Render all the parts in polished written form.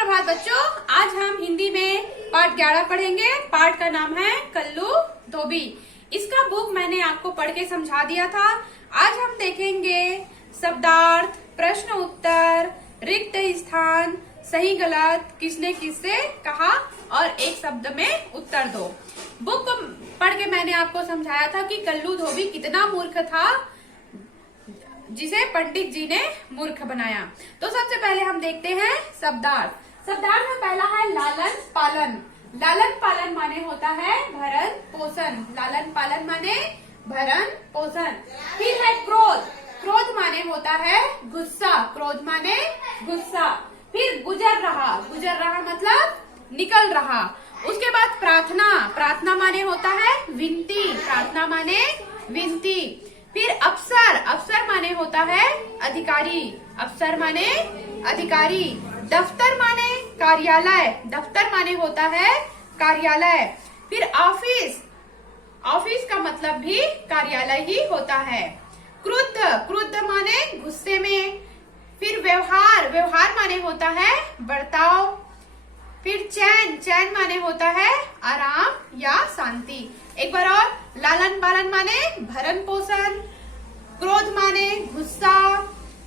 सुप्रभात बच्चों, आज हम हिंदी में पाठ 11 पढ़ेंगे। पाठ का नाम है कल्लू धोबी। इसका बुक मैंने आपको पढ़ के समझा दिया था। आज हम देखेंगे शब्दार्थ, प्रश्न उत्तर, रिक्त स्थान, सही गलत, किसने किससे कहा और एक शब्द में उत्तर दो। बुक को पढ़ के मैंने आपको समझाया था कि कल्लू धोबी कितना मूर्ख था जिसे पंडित जी ने मूर्ख बनाया। तो सबसे पहले हम देखते हैं शब्दार्थ। शब्दार्थ में पहला है लालन पालन। लालन पालन माने होता है भरण पोषण। लालन पालन माने भरण पोषण। फिर है क्रोध। क्रोध माने होता है गुस्सा। क्रोध माने गुस्सा। फिर गुजर रहा। गुजर रहा मतलब निकल रहा। उसके बाद प्रार्थना। प्रार्थना माने होता है विनती। प्रार्थना माने विनती। फिर अफसर। अफसर माने होता है अधिकारी। अफसर माने अधिकारी। दफ्तर माने कार्यालय। दफ्तर माने होता है कार्यालय। फिर ऑफिस। ऑफिस का मतलब भी कार्यालय ही होता है। क्रुद्ध। क्रुद्ध माने गुस्से में। फिर व्यवहार। व्यवहार माने होता है बर्ताव। फिर चैन। चैन माने होता है आराम या शांति। एक बार और, लालन पालन माने भरण पोषण। क्रोध माने गुस्सा।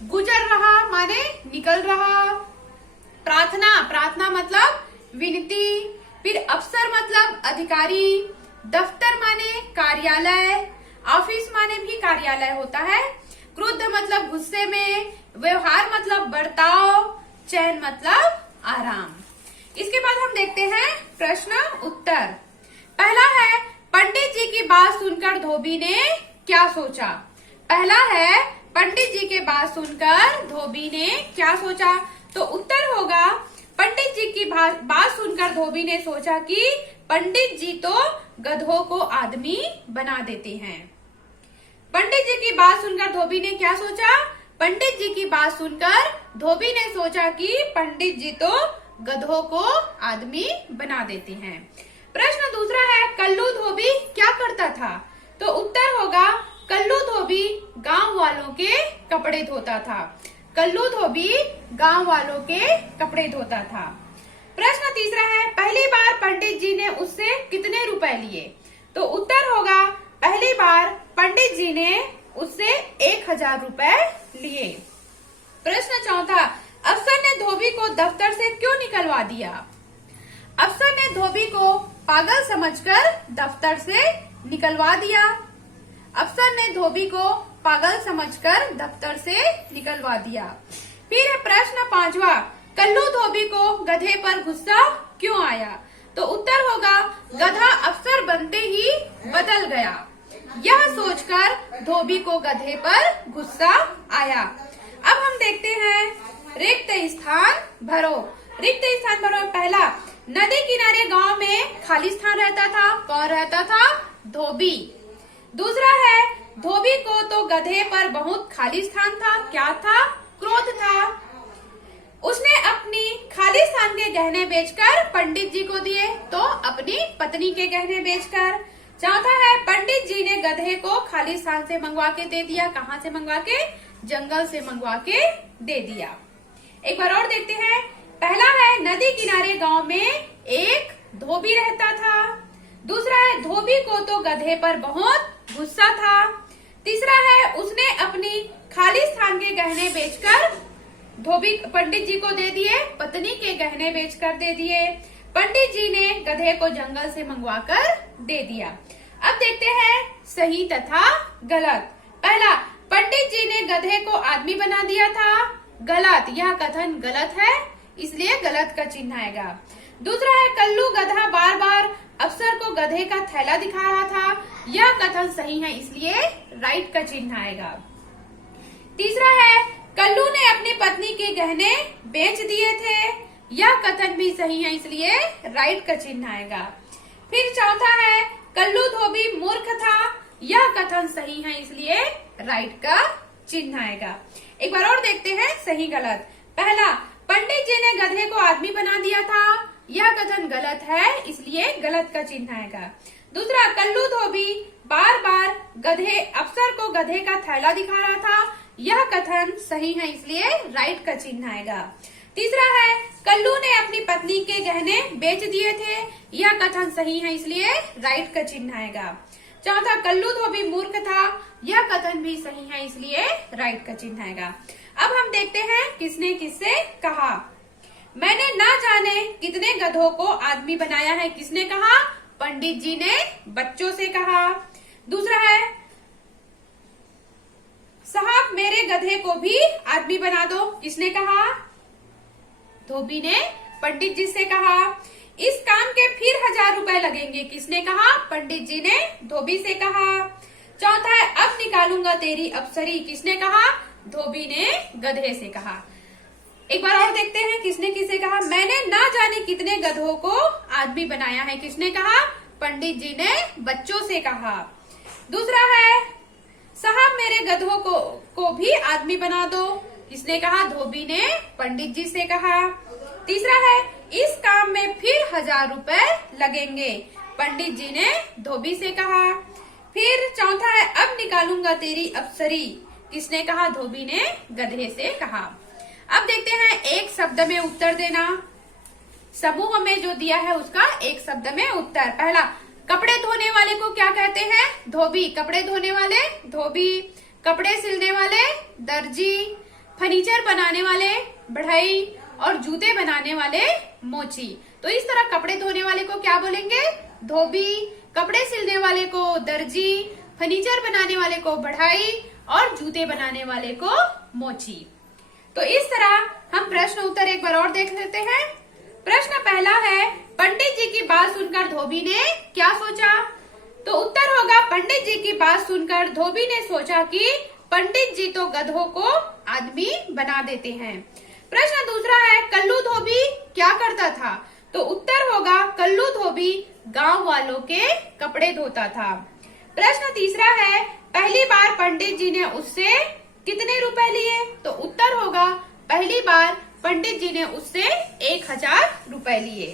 गुजर रहा माने निकल रहा। प्रार्थना। प्रार्थना मतलब विनती। फिर अफसर मतलब अधिकारी। दफ्तर माने कार्यालय। ऑफिस माने भी कार्यालय होता है। क्रुद्ध मतलब गुस्से में। व्यवहार मतलब बर्ताव। चैन मतलब आराम। इसके बाद हम देखते हैं प्रश्न उत्तर। पहला है पंडित जी की बात सुनकर धोबी ने क्या सोचा। पहला है पंडित जी के बात सुनकर धोबी ने क्या सोचा। तो उत्तर होगा पंडित जी की बात सुनकर धोबी ने सोचा कि पंडित जी तो गधों को आदमी बना देते हैं। पंडित जी की बात सुनकर धोबी ने क्या सोचा। पंडित जी की बात सुनकर धोबी ने सोचा कि पंडित जी तो गधों को आदमी बना देते हैं। प्रश्न दूसरा है कल्लू धोबी क्या करता था। तो उत्तर होगा कल्लू धोबी गांव वालों के कपड़े धोता था। कल्लू धोबी गांव वालों के कपड़े धोता था। प्रश्न तीसरा है पहली बार पंडित जी ने उससे कितने रुपए लिए। तो उत्तर होगा पहली बार पंडित जी ने उससे 1000 रुपए लिए। प्रश्न चौथा अफसर ने धोबी को दफ्तर से क्यों निकलवा दिया। अफसर ने धोबी को पागल समझकर दफ्तर से निकलवा दिया। अफसर ने धोबी को पागल समझकर दफ्तर से निकलवा दिया। फिर है प्रश्न पांचवा कल्लू धोबी को गधे पर गुस्सा क्यों आया। तो उत्तर होगा गधा अफसर बनते ही बदल गया। यह सोचकर धोबी को गधे पर गुस्सा आया। अब हम देखते हैं रिक्त स्थान भरो। रिक्त स्थान भरो। पहला नदी किनारे गांव में खाली स्थान रहता था। कौन रहता था। धोबी। दूसरा है धोबी को तो गधे पर बहुत खाली स्थान था। क्या था। क्रोध था। उसने अपनी खाली स्थान के गहने बेचकर पंडित जी को दिए। तो अपनी पत्नी के गहने बेचकर। चौथा है पंडित जी ने गधे को खाली स्थान से मंगवा के दे दिया। कहाँ से मंगवा के। जंगल से मंगवा के दे दिया। एक बार और देखते हैं। पहला है नदी किनारे गांव में एक धोबी रहता था। दूसरा है धोबी को तो गधे पर बहुत गुस्सा था। तीसरा है उसने अपनी खाली स्थान के गहने बेचकर धोबी पंडित जी को दे दिए। पत्नी के गहने बेचकर दे दिए। पंडित जी ने गधे को जंगल से मंगवाकर दे दिया। अब देखते हैं सही तथा गलत। पहला पंडित जी ने गधे को आदमी बना दिया था। गलत। यह कथन गलत है, इसलिए गलत का चिन्ह आएगा। दूसरा है कल्लू गधा बार बार अफसर को गधे का थैला दिखा रहा था। यह कथन सही है, इसलिए राइट का चिन्ह आएगा। तीसरा है कल्लू ने अपनी पत्नी के गहने बेच दिए थे। यह कथन भी सही है, इसलिए राइट का चिन्ह आएगा। फिर चौथा है कल्लू धोबी मूर्ख था। यह कथन सही है, इसलिए राइट का चिन्ह आएगा। एक बार और देखते हैं सही गलत। पहला पंडित जी ने गधे को आदमी बना दिया था। यह कथन गलत है, इसलिए गलत का चिन्ह आएगा। दूसरा कल्लू धोबी बार बार अफसर को गधे का थैला दिखा रहा था। यह कथन सही है, इसलिए राइट का चिन्ह आएगा। तीसरा है कल्लू ने अपनी पत्नी के गहने बेच दिए थे। यह कथन सही है, इसलिए राइट का चिन्ह आएगा। चौथा, कल्लू धोबी मूर्ख था। यह कथन भी सही है, इसलिए राइट का चिन्ह आएगा। अब हम देखते हैं किसने किससे कहा। मैंने ना जाने कितने गधों को आदमी बनाया है। किसने कहा? पंडित जी ने बच्चों से कहा। दूसरा है, साहब मेरे गधे को भी आदमी बना दो। किसने कहा? धोबी ने पंडित जी से कहा। इस काम के फिर 1000 रुपए लगेंगे। किसने कहा? पंडित जी ने धोबी से कहा। चौथा है, अब निकालूंगा तेरी अप्सरी। किसने कहा? धोबी ने गधे से कहा। एक बार और देखते हैं किसने किसे कहा। मैंने ना जाने कितने गधों को आदमी बनाया है। किसने कहा? पंडित जी ने बच्चों से कहा। दूसरा है, साहब मेरे गधों को भी आदमी बना दो। किसने कहा? धोबी ने पंडित जी से कहा। तीसरा है, इस काम में फिर 1000 रुपए लगेंगे। पंडित जी ने धोबी से कहा। फिर चौथा है, अब निकालूंगा तेरी अप्सरी। किसने कहा? धोबी ने गधे से कहा। अब देखते हैं एक शब्द में उत्तर देना। समूह में जो दिया है उसका एक शब्द में उत्तर। पहला, कपड़े धोने वाले को क्या कहते हैं? धोबी। कपड़े धोने वाले धोबी। कपड़े सिलने वाले दर्जी। फर्नीचर बनाने वाले बढ़ई और जूते बनाने वाले मोची। तो इस तरह कपड़े धोने वाले को क्या बोलेंगे? धोबी। कपड़े सिलने वाले को दर्जी। फर्नीचर बनाने वाले को बढ़ई और जूते बनाने वाले को मोची। तो इस तरह हम प्रश्न उत्तर एक बार और देख लेते हैं। प्रश्न पहला है, पंडित जी की बात सुनकर धोबी ने क्या सोचा? तो उत्तर होगा, पंडित जी की बात सुनकर धोबी ने सोचा कि पंडित जी तो गधों को आदमी बना देते हैं। प्रश्न दूसरा है, कल्लू धोबी क्या करता था? तो उत्तर होगा, कल्लू धोबी गांव वालों के कपड़े धोता था। प्रश्न तीसरा है, पहली बार पंडित जी ने उससे कितने रुपए लिए? तो उत्तर होगा, पहली बार पंडित जी ने उससे 1000 रुपए लिए।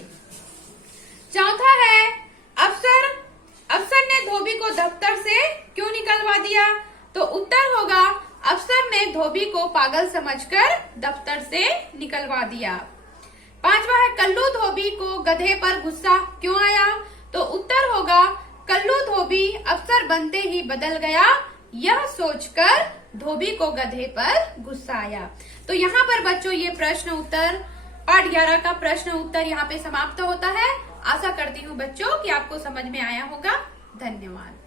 चौथा है, अफसर ने धोबी को दफ्तर से क्यों निकलवा दिया? तो उत्तर होगा, अफसर ने धोबी को पागल समझकर दफ्तर से निकलवा दिया। पांचवा है, कल्लू धोबी को गधे पर गुस्सा क्यों आया? तो उत्तर होगा, कल्लू धोबी अफसर बनते ही बदल गया। यह सोचकर धोबी को गधे पर गुस्सा आया। तो यहाँ पर बच्चों ये प्रश्न उत्तर पाठ 11 का प्रश्न उत्तर यहाँ पे समाप्त होता है। आशा करती हूँ बच्चों कि आपको समझ में आया होगा। धन्यवाद।